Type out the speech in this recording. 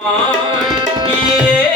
গিয়ে